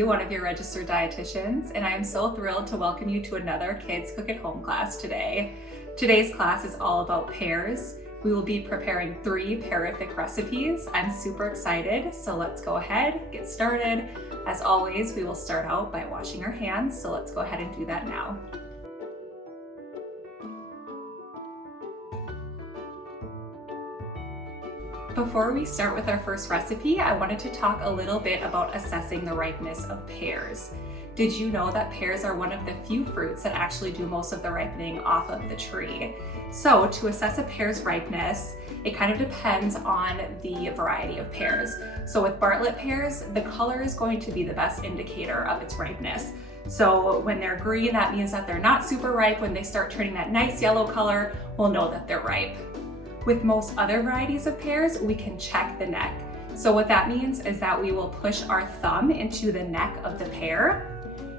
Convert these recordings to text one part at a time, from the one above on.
Lindsay, one of your registered dietitians, and I am so thrilled to welcome you to another Kids Cook at Home class today. Today's class is all about pears. We will be preparing 3 Pear-Fect recipes. I'm super excited, so let's go ahead, get started. As always, we will start out by washing our hands, so let's go ahead and do that now. Before we start with our first recipe, I wanted to talk a little bit about assessing the ripeness of pears. Did you know that pears are one of the few fruits that actually do most of the ripening off of the tree? So to assess a pear's ripeness, it kind of depends on the variety of pears. So with Bartlett pears, the color is going to be the best indicator of its ripeness. So when they're green, that means that they're not super ripe. When they start turning that nice yellow color, we'll know that they're ripe. With most other varieties of pears, we can check the neck. So what that means is that we will push our thumb into the neck of the pear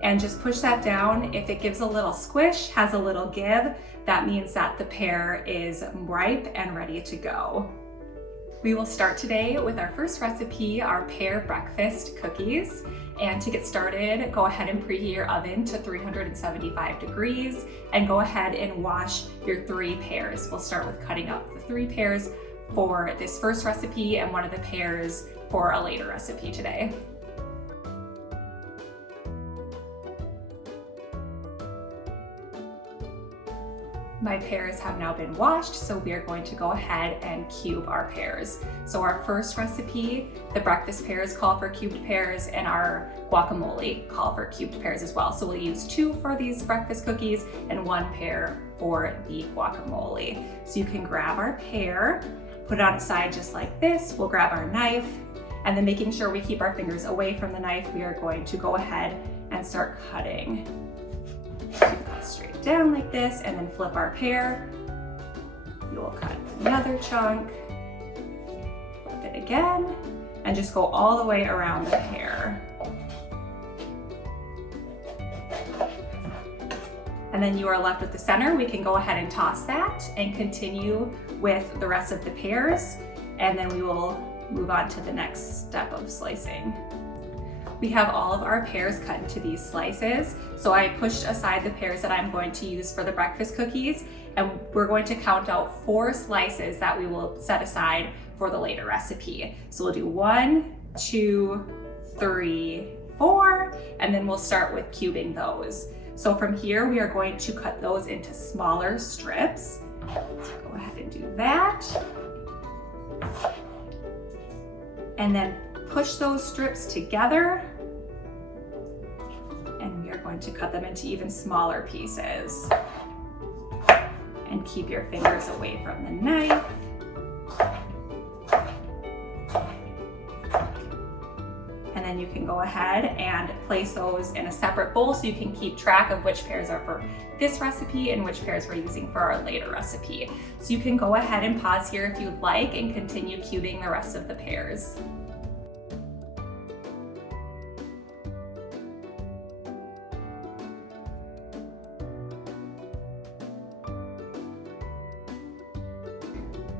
and just push that down. If it gives a little squish, has a little give, that means that the pear is ripe and ready to go. We will start today with our first recipe, our pear breakfast cookies. And to get started, go ahead and preheat your oven to 375 degrees and go ahead and wash your 3 pears. We'll start with cutting up the 3 pears for this first recipe and 1 of the pears for a later recipe today. My pears have now been washed, so we are going to go ahead and cube our pears. So our first recipe, the breakfast pears call for cubed pears, and our guacamole call for cubed pears as well. So we'll use 2 for these breakfast cookies and 1 pear for the guacamole. So you can grab our pear, put it on its side just like this. We'll grab our knife, and then making sure we keep our fingers away from the knife, we are going to go ahead and start cutting. Straight down like this, and then flip our pear. We will cut another chunk, flip it again, and just go all the way around the pear. And then you are left with the center. We can go ahead and toss that and continue with the rest of the pears, and then we will move on to the next step of slicing. We have all of our pears cut into these slices. So I pushed aside the pears that I'm going to use for the breakfast cookies, and we're going to count out 4 slices that we will set aside for the later recipe. So we'll do 1, 2, 3, 4, and then we'll start with cubing those. So from here, we are going to cut those into smaller strips. So go ahead and do that. And then push those strips together, and we are going to cut them into even smaller pieces. And keep your fingers away from the knife. And then you can go ahead and place those in a separate bowl so you can keep track of which pears are for this recipe and which pears we're using for our later recipe. So you can go ahead and pause here if you'd like and continue cubing the rest of the pears.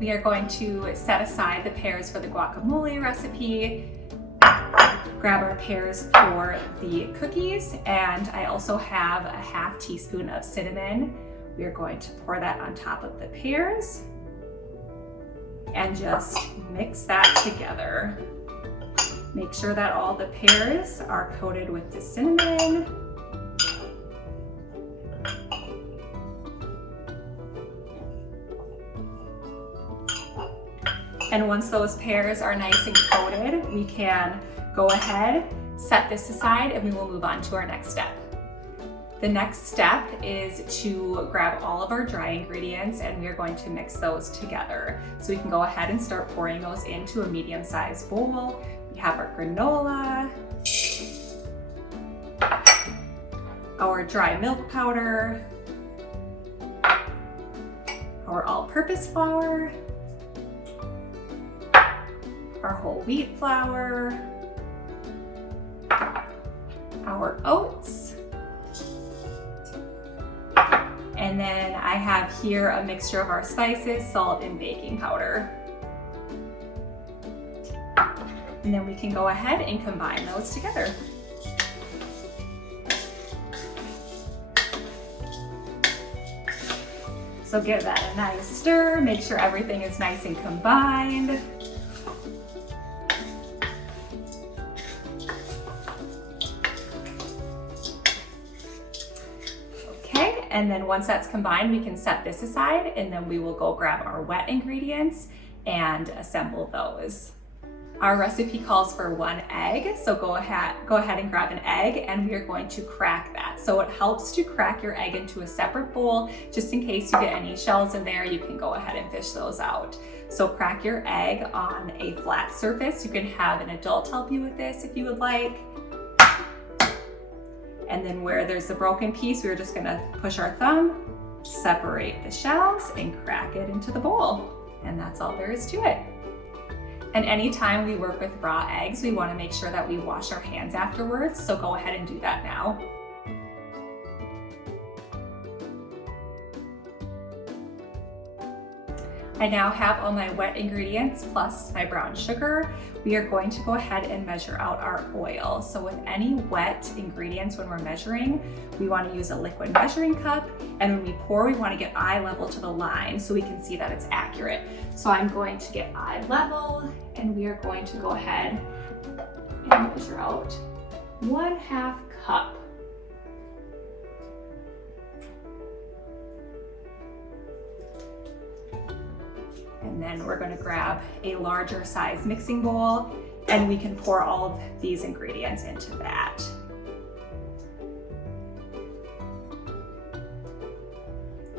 We are going to set aside the pears for the guacamole recipe, grab our pears for the cookies, and I also have a ½ teaspoon of cinnamon. We are going to pour that on top of the pears and just mix that together. Make sure that all the pears are coated with the cinnamon. And once those pears are nice and coated, we can go ahead, set this aside, and we will move on to our next step. The next step is to grab all of our dry ingredients, and we are going to mix those together. So we can go ahead and start pouring those into a medium-sized bowl. We have our granola, our dry milk powder, our all-purpose flour, our whole wheat flour, our oats, and then I have here a mixture of our spices, salt, and baking powder. And then we can go ahead and combine those together. So give that a nice stir, make sure everything is nice and combined. Okay, and then once that's combined, we can set this aside, and then we will go grab our wet ingredients and assemble those. Our recipe calls for 1 egg, so go ahead and grab an egg, and we are going to crack that. So it helps to crack your egg into a separate bowl, just in case you get any shells in there, you can go ahead and fish those out. So crack your egg on a flat surface. You can have an adult help you with this if you would like. And then where there's a broken piece, we're just gonna push our thumb, separate the shells, and crack it into the bowl. And that's all there is to it. And anytime we work with raw eggs, we want to make sure that we wash our hands afterwards, so go ahead and do that now. I now have all my wet ingredients plus my brown sugar. We are going to go ahead and measure out our oil. So with any wet ingredients, when we're measuring, we want to use a liquid measuring cup. And when we pour, we want to get eye level to the line so we can see that it's accurate. So I'm going to get eye level, and we are going to go ahead and measure out 1/2 cup. And then we're going to grab a larger size mixing bowl, and we can pour all of these ingredients into that.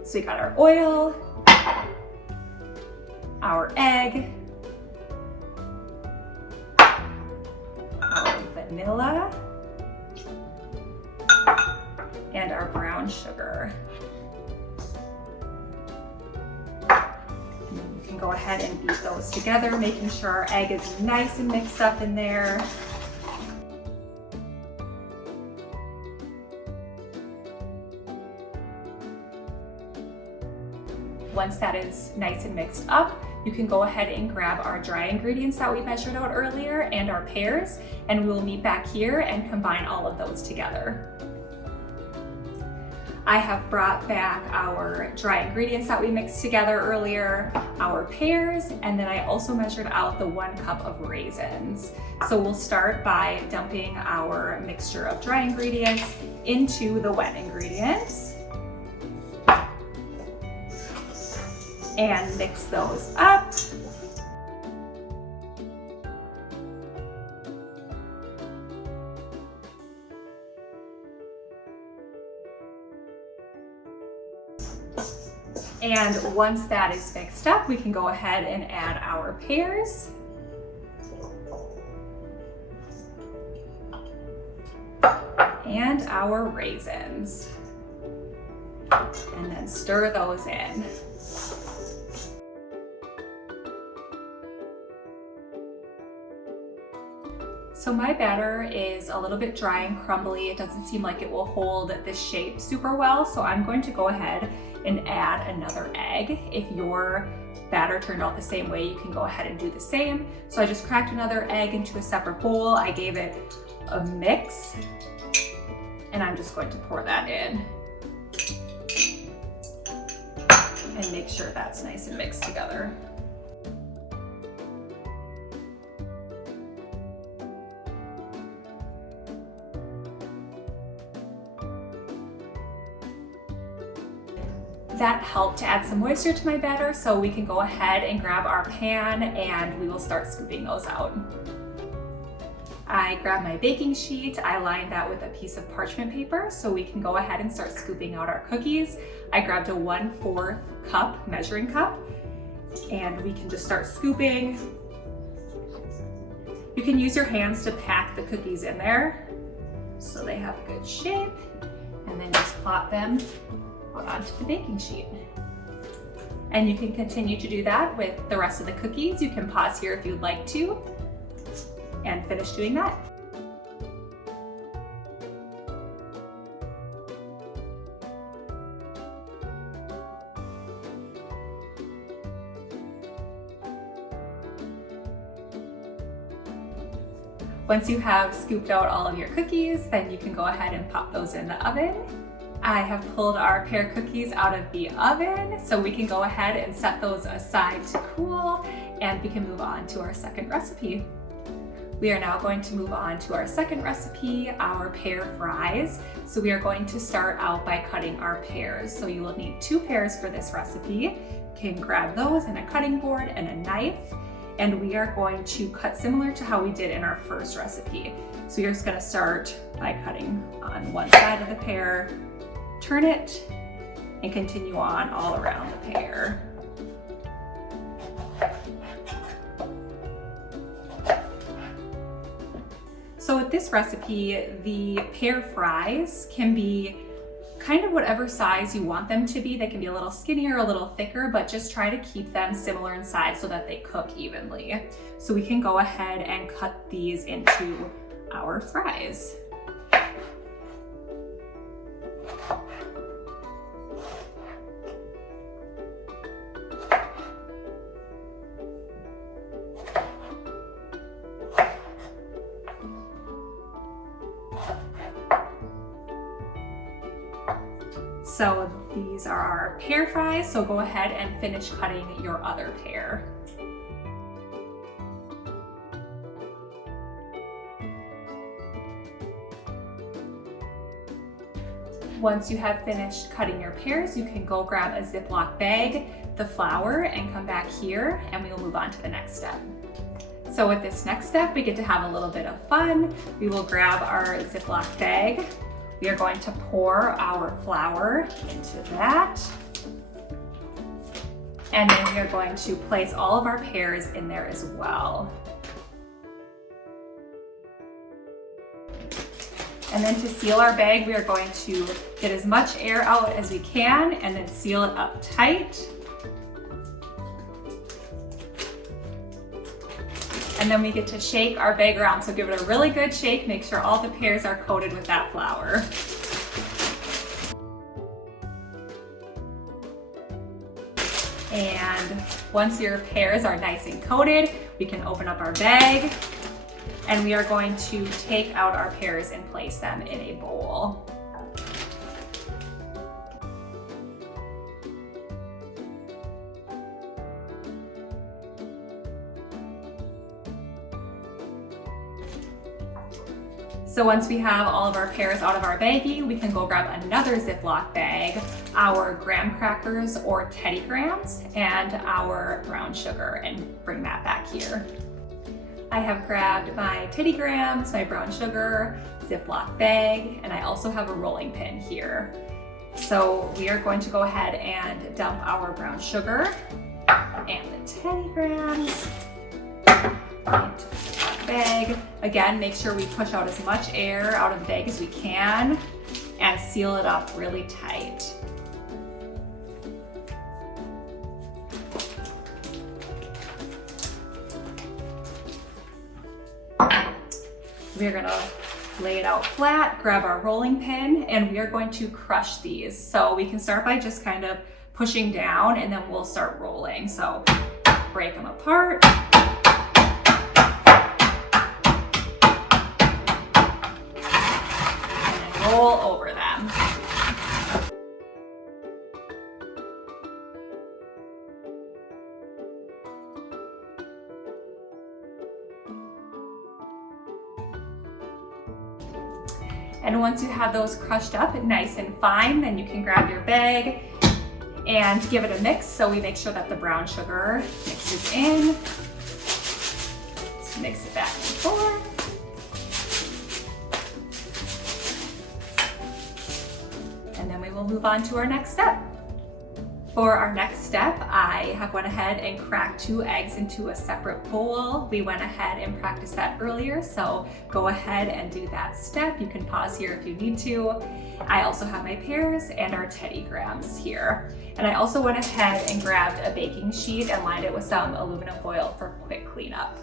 So we got our oil, our egg, our vanilla, and our brown sugar. Go ahead and beat those together, making sure our egg is nice and mixed up in there. Once that is nice and mixed up, you can go ahead and grab our dry ingredients that we measured out earlier and our pears, and we'll meet back here and combine all of those together. I have brought back our dry ingredients that we mixed together earlier, our pears, and then I also measured out the 1 cup of raisins. So we'll start by dumping our mixture of dry ingredients into the wet ingredients and mix those up. And once that is mixed up, we can go ahead and add our pears. And our raisins. And then stir those in. So my batter is a little bit dry and crumbly. It doesn't seem like it will hold this shape super well, so I'm going to go ahead and add another egg. If your batter turned out the same way, you can go ahead and do the same. So I just cracked another egg into a separate bowl. I gave it a mix, and I'm just going to pour that in and make sure that's nice and mixed together. That helped to add some moisture to my batter, so we can go ahead and grab our pan and we will start scooping those out. I grabbed my baking sheet, I lined that with a piece of parchment paper so we can go ahead and start scooping out our cookies. I grabbed a 1/4 cup measuring cup, and we can just start scooping. You can use your hands to pack the cookies in there so they have a good shape, and then just plop them onto the baking sheet. And you can continue to do that with the rest of the cookies. You can pause here if you'd like to and finish doing that. Once you have scooped out all of your cookies, then you can go ahead and pop those in the oven. I have pulled our pear cookies out of the oven, so we can go ahead and set those aside to cool, and we can move on to our second recipe. We are now going to move on to our second recipe, our pear fries. So we are going to start out by cutting our pears. So you will need 2 pears for this recipe. You can grab those and a cutting board and a knife. And we are going to cut similar to how we did in our first recipe. So you're just gonna start by cutting on one side of the pear, turn it, and continue on all around the pear. So with this recipe, the pear fries can be kind of whatever size you want them to be. They can be a little skinnier, a little thicker, but just try to keep them similar in size so that they cook evenly. So we can go ahead and cut these into our fries. So these are our pear fries, so go ahead and finish cutting your other pear. Once you have finished cutting your pears, you can go grab a Ziploc bag, the flour, and come back here, and we will move on to the next step. So with this next step, we get to have a little bit of fun. We will grab our Ziploc bag. We are going to pour our flour into that. And then we are going to place all of our pears in there as well. And then to seal our bag, we are going to get as much air out as we can and then seal it up tight. And then we get to shake our bag around. So give it a really good shake. Make sure all the pears are coated with that flour. And once your pears are nice and coated, we can open up our bag. And we are going to take out our pears and place them in a bowl. So once we have all of our pears out of our baggie, we can go grab another Ziploc bag, our graham crackers or Teddy Grahams, and our brown sugar, and bring that back here. I have grabbed my Teddy Grahams, my brown sugar, Ziploc bag, and I also have a rolling pin here. So we are going to go ahead and dump our brown sugar and the Teddy Grahams into the Ziploc bag. Again, make sure we push out as much air out of the bag as we can and seal it up really tight. We're gonna lay it out flat, grab our rolling pin, and we are going to crush these. So we can start by just kind of pushing down and then we'll start rolling. So break them apart. And then roll over them. And once you have those crushed up nice and fine, then you can grab your bag and give it a mix. So we make sure that the brown sugar mixes in. Just mix it back and forth. And then we will move on to our next step. For our next step, I have went ahead and cracked 2 eggs into a separate bowl. We went ahead and practiced that earlier, so go ahead and do that step. You can pause here if you need to. I also have my pears and our Teddy Grahams here. And I also went ahead and grabbed a baking sheet and lined it with some aluminum foil for quick cleanup.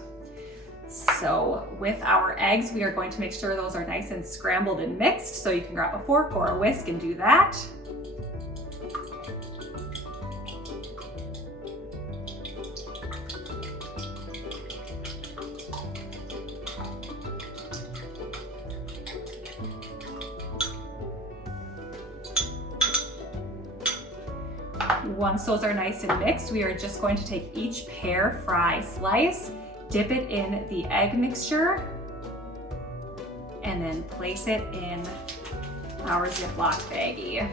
So with our eggs, we are going to make sure those are nice and scrambled and mixed. So you can grab a fork or a whisk and do that. Once those are nice and mixed, we are just going to take each pear fry slice, dip it in the egg mixture, and then place it in our Ziploc baggie.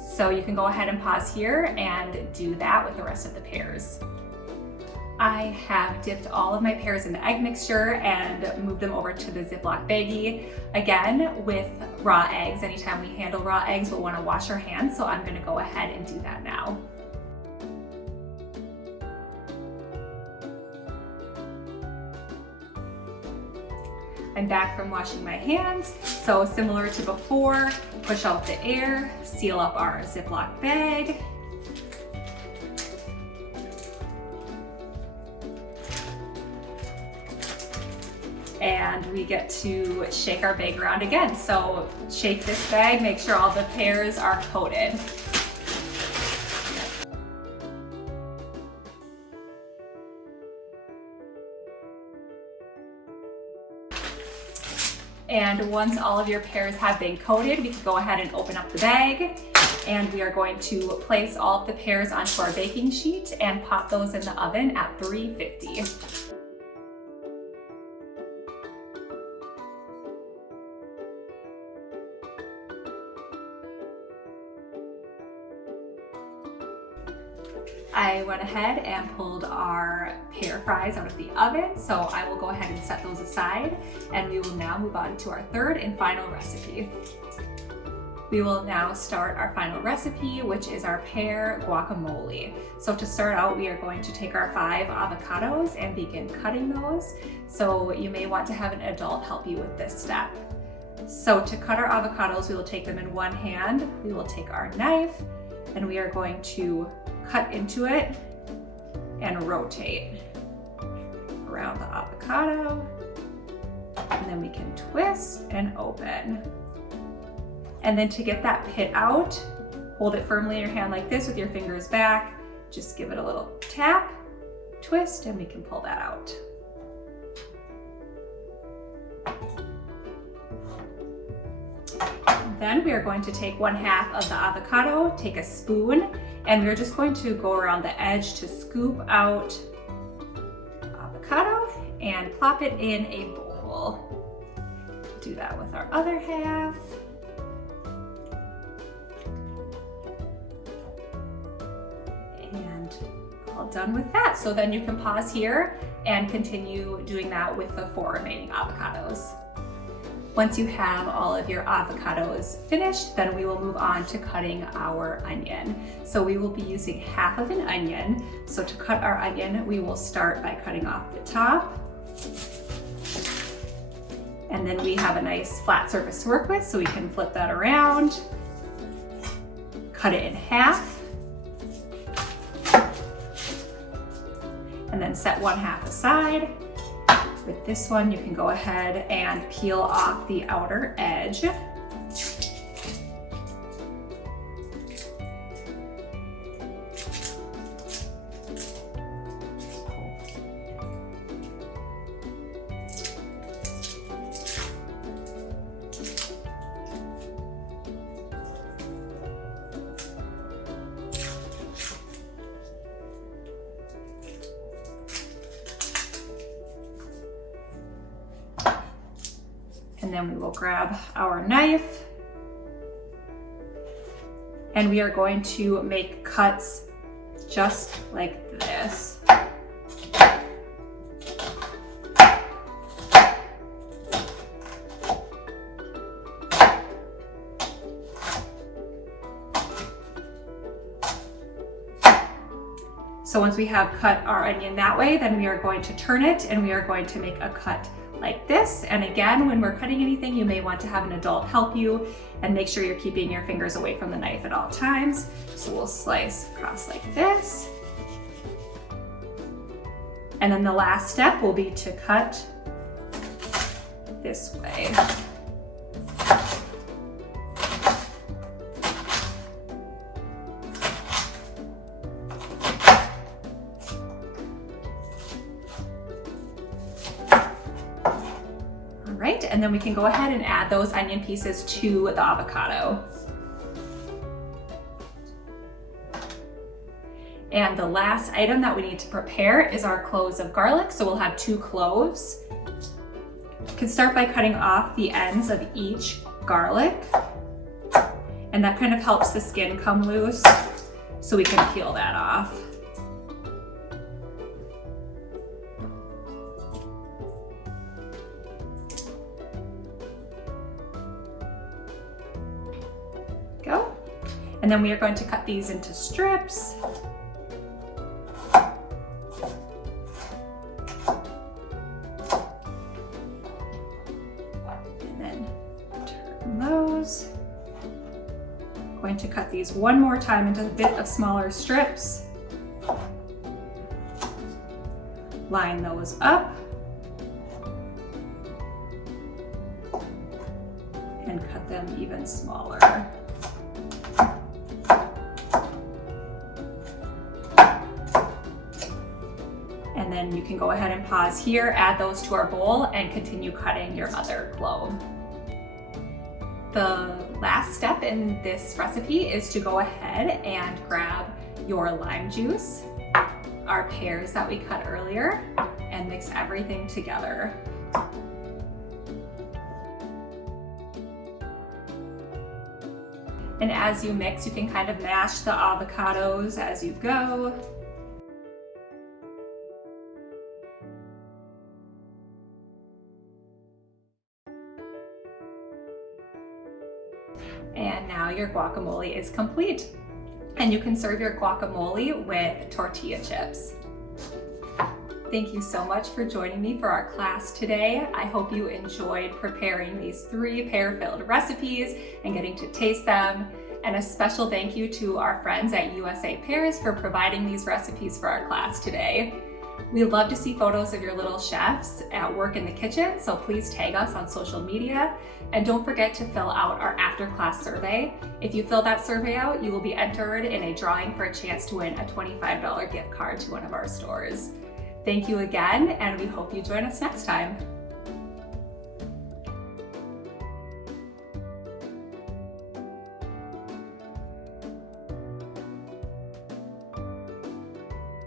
So you can go ahead and pause here and do that with the rest of the pears. I have dipped all of my pears in the egg mixture and moved them over to the Ziploc baggie. Again, with raw eggs, anytime we handle raw eggs, we'll want to wash our hands, so I'm going to go ahead and do that now. I'm back from washing my hands, so similar to before, push out the air, seal up our Ziploc bag. And we get to shake our bag around again. So shake this bag, make sure all the pears are coated. And once all of your pears have been coated, we can go ahead and open up the bag. And we are going to place all of the pears onto our baking sheet and pop those in the oven at 350. I went ahead and pulled our pear fries out of the oven, so I will go ahead and set those aside, and we will now move on to our third and final recipe. We will now start our final recipe, which is our pear guacamole. So to start out, we are going to take our 5 avocados and begin cutting those. So you may want to have an adult help you with this step. So to cut our avocados, we will take them in one hand. We will take our knife and we are going to cut into it and rotate around the avocado, and then we can twist and open. And then to get that pit out, hold it firmly in your hand like this with your fingers back, just give it a little tap, twist, and we can pull that out. Then we are going to take 1/2 of the avocado, take a spoon, and we're just going to go around the edge to scoop out avocado and plop it in a bowl. Do that with our other half. And all done with that. So then you can pause here and continue doing that with the 4 remaining avocados. Once you have all of your avocados finished, then we will move on to cutting our onion. So we will be using 1/2 of an onion. So to cut our onion, we will start by cutting off the top. And then we have a nice flat surface to work with, so we can flip that around, cut it in half, and then set 1/2 aside. With this one, you can go ahead and peel off the outer edge. And then we will grab our knife and we are going to make cuts just like this. So once we have cut our onion that way, then we are going to turn it and we are going to make a cut like this. And again, when we're cutting anything, you may want to have an adult help you and make sure you're keeping your fingers away from the knife at all times. So we'll slice across like this. And then the last step will be to cut this way. Right, and then we can go ahead and add those onion pieces to the avocado. And the last item that we need to prepare is our cloves of garlic. So we'll have 2 cloves. You can start by cutting off the ends of each garlic. And that kind of helps the skin come loose, so we can peel that off. Go. And then we are going to cut these into strips. And then turn those. Going to cut these one more time into a bit of smaller strips. Line those up. And cut them even smaller. And then you can go ahead and pause here, add those to our bowl, and continue cutting your other clove. The last step in this recipe is to go ahead and grab your lime juice, our pears that we cut earlier, and mix everything together. And as you mix, you can kind of mash the avocados as you go. And now your guacamole is complete. And you can serve your guacamole with tortilla chips. Thank you so much for joining me for our class today. I hope you enjoyed preparing these 3 pear-filled recipes and getting to taste them. And a special thank you to our friends at USA Pears for providing these recipes for our class today. We love to see photos of your little chefs at work in the kitchen, so please tag us on social media. And don't forget to fill out our after-class survey. If you fill that survey out, you will be entered in a drawing for a chance to win a $25 gift card to one of our stores. Thank you again, and we hope you join us next time.